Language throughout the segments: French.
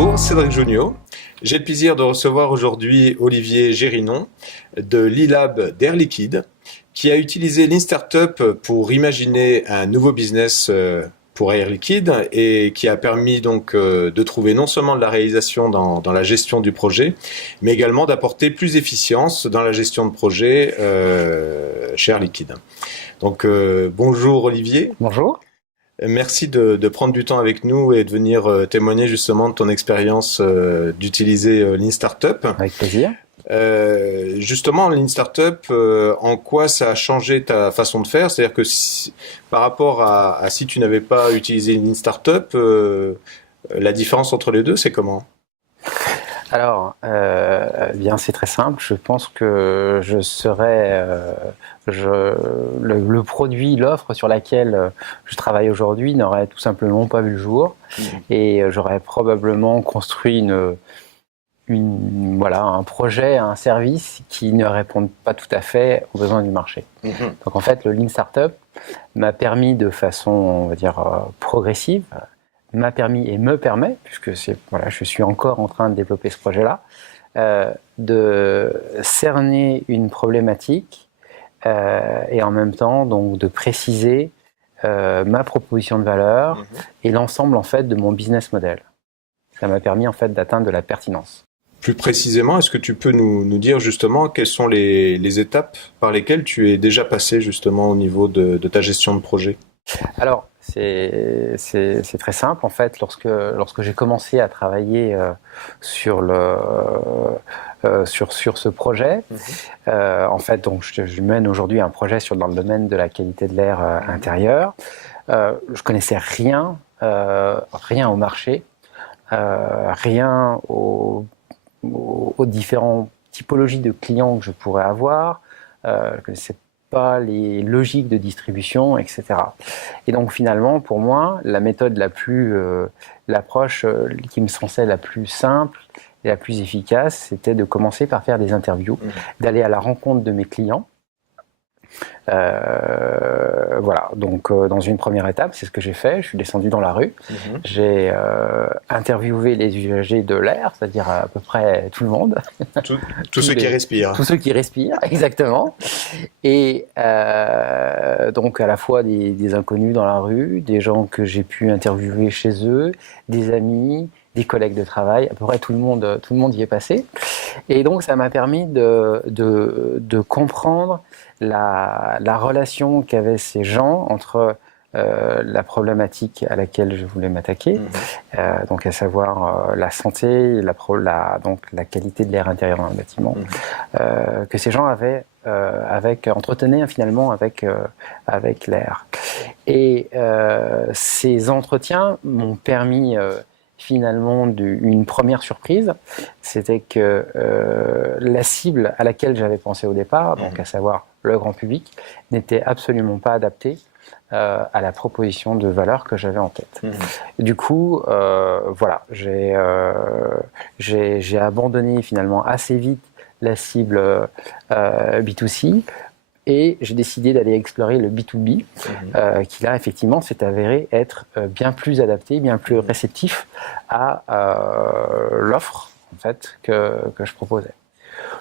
Bonjour, Cédric Juniot. J'ai le plaisir de recevoir aujourd'hui Olivier Gérinon de l'e-lab d'Air Liquide qui a utilisé Lean Startup pour imaginer un nouveau business pour Air Liquide et qui a permis donc de trouver non seulement de la réalisation dans la gestion du projet, mais également d'apporter plus d'efficience dans la gestion de projet chez Air Liquide. Donc bonjour Olivier. Bonjour. Merci de prendre du temps avec nous et de venir témoigner justement de ton expérience d'utiliser Lean Startup. Avec plaisir. Justement, Lean Startup, en quoi ça a changé ta façon de faire? C'est-à-dire que par rapport à si tu n'avais pas utilisé Lean Startup, la différence entre les deux, c'est comment? Alors, bien, c'est très simple. Je pense que je serais le produit, l'offre sur laquelle je travaille aujourd'hui n'aurait tout simplement pas vu le jour. Et j'aurais probablement construit un projet, un service qui ne répond pas tout à fait aux besoins du marché. Donc en fait, le Lean Startup m'a permis de façon, on va dire, progressive, m'a permis et me permet, puisque je suis encore en train de développer ce projet-là, de cerner une problématique et en même temps donc de préciser ma proposition de valeur et l'ensemble en fait de mon business model. Ça m'a permis en fait d'atteindre de la pertinence. Plus précisément, est-ce que tu peux nous dire justement quelles sont les étapes par lesquelles tu es déjà passé justement au niveau de ta gestion de projet? Alors, c'est très simple. En fait, lorsque j'ai commencé à travailler sur ce projet, en fait, donc je mène aujourd'hui un projet dans le domaine de la qualité de l'air intérieur. Je connaissais rien au marché, rien aux différentes typologies de clients que je pourrais avoir. Je ne connaissais pas les logiques de distribution, etc. Et donc finalement, pour moi, la méthode l'approche qui me semblait la plus simple et la plus efficace, c'était de commencer par faire des interviews, d'aller à la rencontre de mes clients. Voilà, donc dans une première étape, c'est ce que j'ai fait. Je suis descendu dans la rue, j'ai interviewé les usagers de l'air, c'est-à-dire à peu près tout le monde. Tous ceux qui respirent. Tous ceux qui respirent, exactement. Et donc à la fois des inconnus dans la rue, des gens que j'ai pu interviewer chez eux, des amis, des collègues de travail, à peu près tout le monde y est passé. Et donc ça m'a permis de comprendre la relation qu'avaient ces gens entre la problématique à laquelle je voulais m'attaquer, donc à savoir la santé, donc la qualité de l'air intérieur dans le bâtiment, que ces gens entretenaient finalement avec l'air. Et ces entretiens m'ont permis finalement une première surprise, c'était que la cible à laquelle j'avais pensé au départ, donc à savoir le grand public, n'était absolument pas adaptée à la proposition de valeur que j'avais en tête. Du coup, voilà, j'ai abandonné finalement assez vite la cible B2C et j'ai décidé d'aller explorer le B2B, qui là effectivement s'est avéré être bien plus adapté, bien plus réceptif à l'offre en fait que je proposais.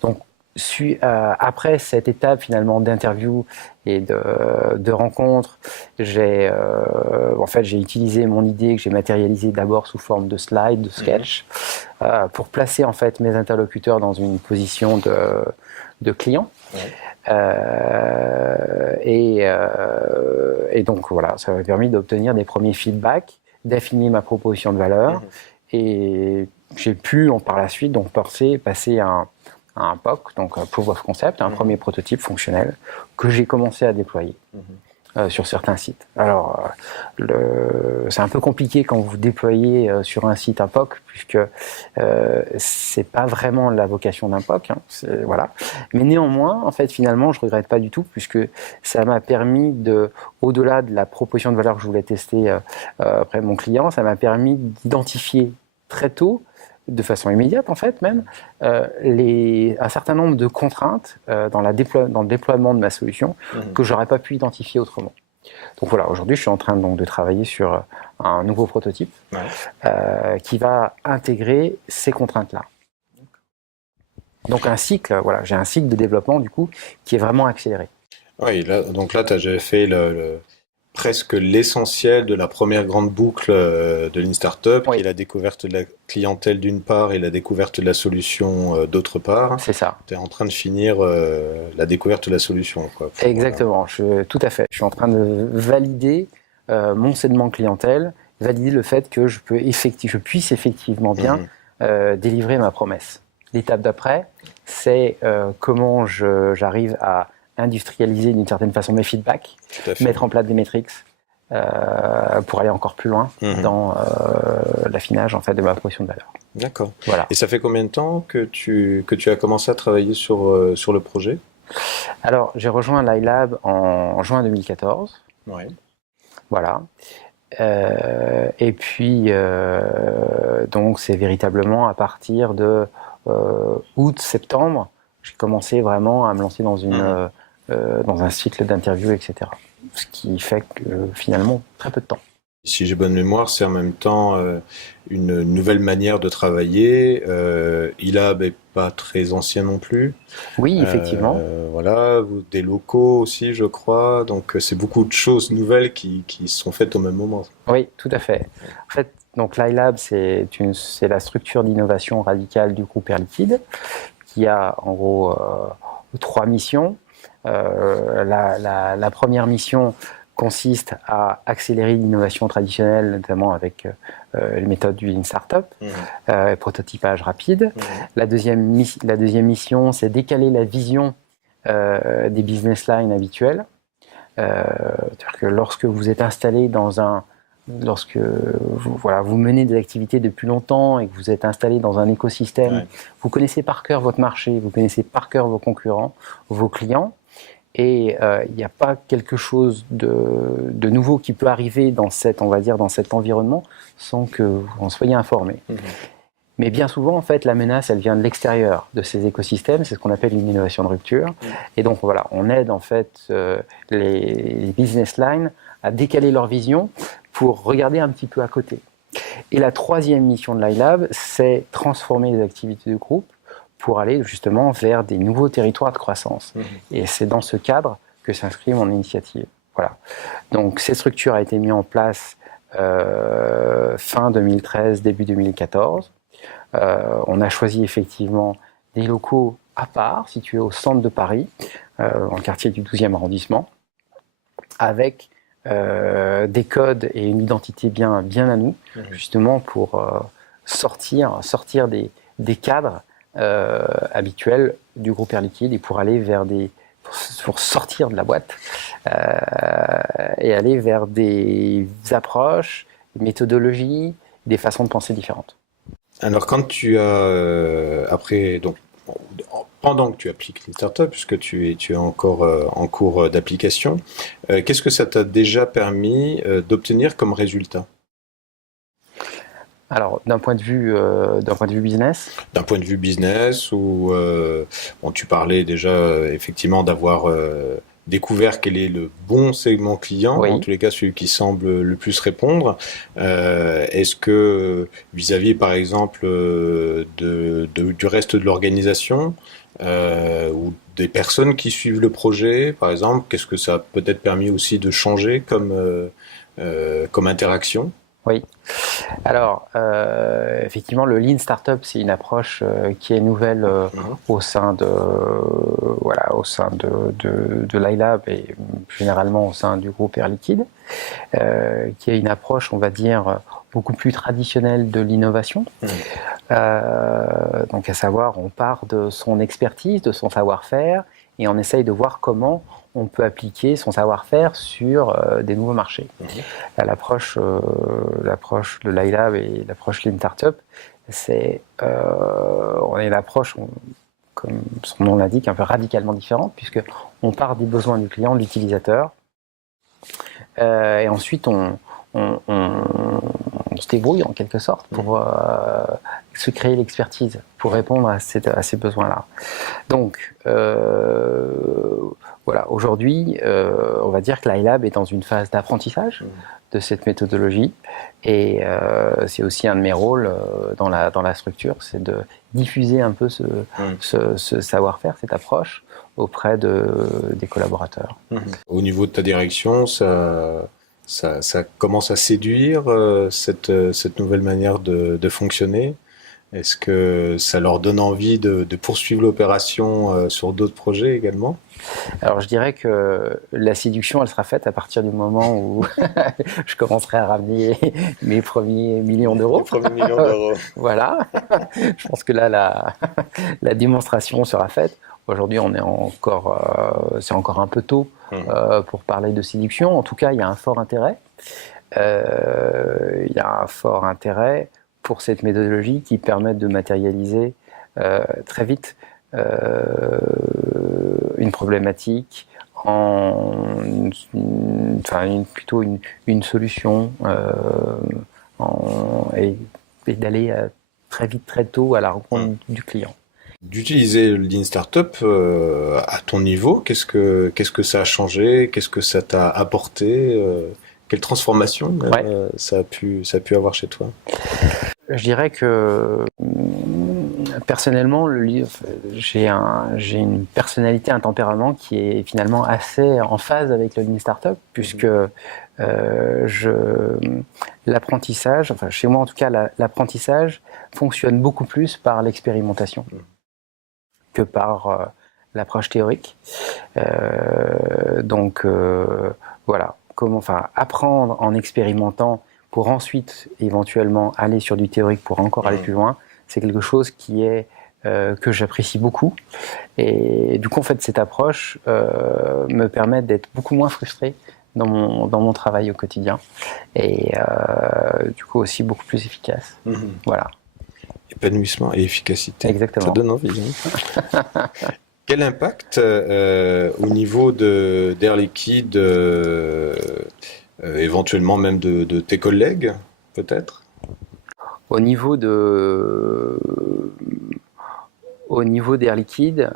Donc après cette étape finalement d'interview et de rencontre, j'ai utilisé mon idée que j'ai matérialisée d'abord sous forme de slide, de sketch, pour placer en fait mes interlocuteurs dans une position de client. Et donc voilà, ça m'a permis d'obtenir des premiers feedbacks, d'affiner ma proposition de valeur, et j'ai pu par la suite donc passer à un POC, donc un Proof of Concept, un premier prototype fonctionnel que j'ai commencé à déployer sur certains sites. Alors, c'est un peu compliqué quand vous déployez sur un site un POC, puisque c'est pas vraiment la vocation d'un POC, voilà. Mais néanmoins, en fait, finalement, je regrette pas du tout, puisque ça m'a permis au-delà de la proposition de valeur que je voulais tester auprès de mon client, ça m'a permis d'identifier très tôt, de façon immédiate en fait même, un certain nombre de contraintes dans le déploiement de ma solution que j'aurais pas pu identifier autrement. Donc voilà, aujourd'hui, je suis en train donc de travailler sur un nouveau prototype qui va intégrer ces contraintes-là. Donc un cycle, voilà, j'ai un cycle de développement du coup qui est vraiment accéléré. Oui, donc là, tu as déjà fait presque l'essentiel de la première grande boucle de Lean Startup, qui est la découverte de la clientèle d'une part et la découverte de la solution d'autre part. C'est ça. Tu es en train de finir la découverte de la solution, quoi. Exactement, tout à fait. Je suis en train de valider mon segment clientèle, valider le fait que je puisse effectivement bien délivrer ma promesse. L'étape d'après, c'est comment j'arrive à industrialiser d'une certaine façon mes feedbacks, mettre en place des métriques pour aller encore plus loin dans l'affinage en fait, de ma proposition de valeur. D'accord. Voilà. Et ça fait combien de temps que tu as commencé à travailler sur le projet? Alors, j'ai rejoint l'iLab en juin 2014. Ouais. Voilà. Et puis, donc, c'est véritablement à partir de août-septembre, j'ai commencé vraiment à me lancer dans un cycle d'interview, etc. Ce qui fait que finalement, très peu de temps. Si j'ai bonne mémoire, c'est en même temps une nouvelle manière de travailler. iLab n'est pas très ancien non plus. Oui, effectivement. Voilà, des locaux aussi, je crois. Donc, c'est beaucoup de choses nouvelles qui sont faites au même moment. Oui, tout à fait. En fait, donc l'iLab, c'est la structure d'innovation radicale du groupe Air Liquide, qui a en gros 3 missions. La première mission consiste à accélérer l'innovation traditionnelle, notamment avec les méthodes du Lean Startup, prototypage rapide. La deuxième mission, c'est décaler la vision des business lines habituelles. C'est-à-dire que lorsque vous êtes installé lorsque vous menez des activités depuis longtemps et que vous êtes installé dans un écosystème, vous connaissez par cœur votre marché, vous connaissez par cœur vos concurrents, vos clients, et il n'y a pas quelque chose de nouveau qui peut arriver dans cet environnement sans que vous en soyez informé. Mais bien souvent, en fait, la menace, elle vient de l'extérieur de ces écosystèmes. C'est ce qu'on appelle une innovation de rupture. Et donc, voilà, on aide en fait les business lines à décaler leur vision pour regarder un petit peu à côté. Et la troisième mission de l'iLab, c'est transformer les activités du groupe pour aller justement vers des nouveaux territoires de croissance. Et c'est dans ce cadre que s'inscrit mon initiative. Voilà. Donc, cette structure a été mise en place fin 2013, début 2014. On a choisi effectivement des locaux à part, situés au centre de Paris, dans le quartier du 12e arrondissement, avec des codes et une identité bien à nous, justement pour sortir des cadres habituels du groupe Air Liquide et pour aller pour sortir de la boîte et aller vers des approches, des méthodologies, des façons de penser différentes. Alors, quand tu as pendant que tu appliques une startup, puisque tu es encore en cours d'application, qu'est-ce que ça t'a déjà permis d'obtenir comme résultat? Alors, d'un point de vue business. D'un point de vue business, tu parlais déjà effectivement d'avoir découvert quel est le bon segment client, en tous les cas celui qui semble le plus répondre. Est-ce que vis-à-vis par exemple du reste de l'organisation ou des personnes qui suivent le projet, par exemple, qu'est-ce que ça a peut-être permis aussi de changer comme interaction? Oui. Alors, effectivement, le Lean Startup, c'est une approche qui est nouvelle au sein de l'iLab et généralement au sein du groupe Air Liquide, qui est une approche, on va dire, beaucoup plus traditionnelle de l'innovation. Donc, à savoir, on part de son expertise, de son savoir-faire, et on essaye de voir comment on peut appliquer son savoir-faire sur des nouveaux marchés. L'approche de l'iLab et l'approche Lean Startup, on est une approche, comme son nom l'indique, un peu radicalement différente, puisqu'on part des besoins du client, de l'utilisateur, et ensuite on on se débrouille en quelque sorte pour se créer l'expertise, pour répondre à ces besoins-là. Donc, voilà, aujourd'hui, on va dire que l'iLab est dans une phase d'apprentissage de cette méthodologie, et c'est aussi un de mes rôles dans la structure, c'est de diffuser un peu ce savoir-faire, cette approche auprès des collaborateurs. Au niveau de ta direction, ça commence à séduire cette nouvelle manière de fonctionner. Est-ce que ça leur donne envie de poursuivre l'opération sur d'autres projets également? Alors je dirais que la séduction, elle sera faite à partir du moment où je commencerai à ramener mes premiers millions d'euros. Les premiers millions d'euros. Voilà. Je pense que là, la démonstration sera faite. Aujourd'hui, c'est encore un peu tôt pour parler de séduction. En tout cas, il y a un fort intérêt. Il y a un fort intérêt pour cette méthodologie qui permet de matérialiser très vite une problématique plutôt une solution et d'aller très vite, très tôt à la rencontre du client. D'utiliser le Lean Startup à ton niveau, qu'est-ce que ça a changé? Qu'est-ce que ça t'a apporté? Quelle transformation ça a pu avoir chez toi? Je dirais que personnellement, j'ai une personnalité, un tempérament qui est finalement assez en phase avec le Lean Startup, puisque l'apprentissage, enfin chez moi en tout cas, l'apprentissage fonctionne beaucoup plus par l'expérimentation que par l'approche théorique. Donc voilà, apprendre en expérimentant pour ensuite éventuellement aller sur du théorique pour encore aller plus loin, c'est quelque chose que j'apprécie beaucoup. Et du coup, en fait, cette approche me permet d'être beaucoup moins frustré dans mon travail au quotidien, et du coup aussi beaucoup plus efficace. Voilà. Épanouissement et efficacité. Exactement. Ça donne envie. Quel impact au niveau d'Air Liquide, éventuellement même de tes collègues, peut-être? Au niveau d'Air Liquide,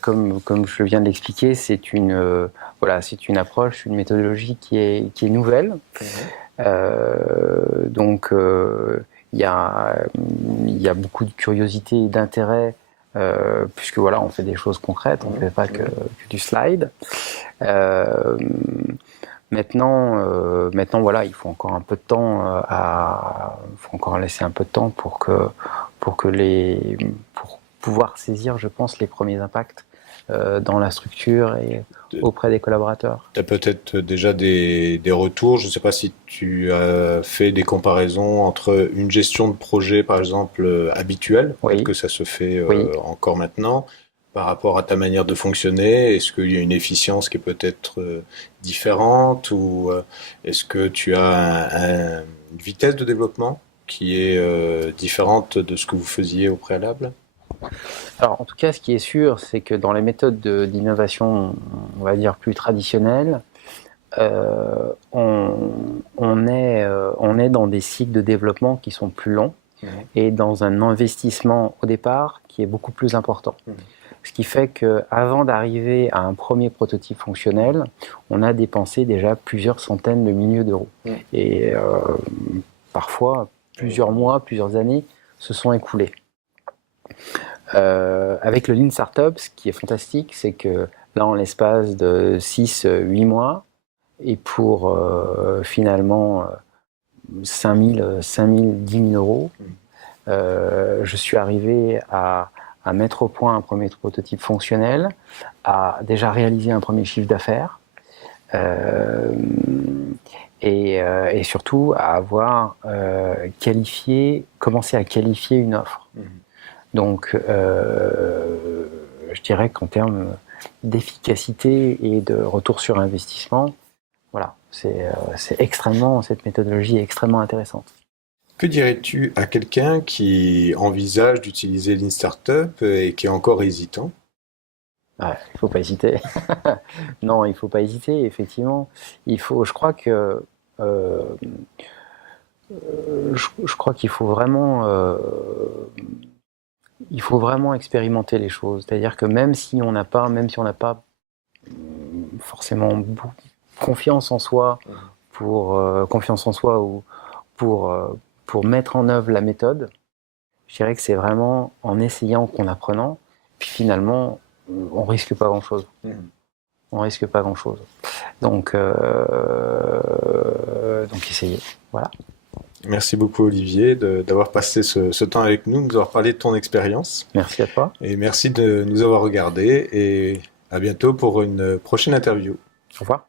comme je viens de l'expliquer, c'est une approche, une méthodologie qui est nouvelle. Donc il y a beaucoup de curiosité et d'intérêt, puisque voilà, on fait des choses concrètes, on ne fait pas que du slide. Maintenant, voilà, il faut encore un peu de temps faut encore laisser un peu de temps pour pouvoir saisir, je pense, les premiers impacts dans la structure et auprès des collaborateurs. Tu as peut-être déjà des retours. Je ne sais pas si tu as fait des comparaisons entre une gestion de projet, par exemple, habituelle, peut-être que ça se fait encore maintenant, par rapport à ta manière de fonctionner. Est-ce qu'il y a une efficience qui est peut-être différente, ou est-ce que tu as une vitesse de développement qui est différente de ce que vous faisiez au préalable? Alors, en tout cas, ce qui est sûr, c'est que dans les méthodes d'innovation, on va dire plus traditionnelles, on est dans des cycles de développement qui sont plus longs et dans un investissement au départ qui est beaucoup plus important. Ce qui fait qu'avant d'arriver à un premier prototype fonctionnel, on a dépensé déjà plusieurs centaines de milliers d'euros. Et parfois, plusieurs mois, plusieurs années se sont écoulés. Avec le Lean Startup, ce qui est fantastique, c'est que là, en l'espace de 6-8 mois, et pour finalement 5 000, 10 000 euros, je suis arrivé à mettre au point un premier prototype fonctionnel, à déjà réaliser un premier chiffre d'affaires, et surtout à avoir commencé à qualifier une offre. Donc, je dirais qu'en termes d'efficacité et de retour sur investissement, voilà, cette méthodologie est extrêmement intéressante. Que dirais-tu à quelqu'un qui envisage d'utiliser Lean Startup et qui est encore hésitant? Il ne faut pas hésiter. Non, il ne faut pas hésiter, effectivement. Je crois que je crois qu'il faut vraiment expérimenter les choses. C'est-à-dire que même si on n'a pas forcément confiance en soi ou pour mettre en œuvre la méthode, je dirais que c'est vraiment en essayant qu'en apprenant. Puis finalement, on risque pas grand-chose. On risque pas grand-chose. Donc essayez. Voilà. Merci beaucoup Olivier d'avoir passé ce temps avec nous, de nous avoir parlé de ton expérience. Merci à toi. Et merci de nous avoir regardés et à bientôt pour une prochaine interview. Au revoir.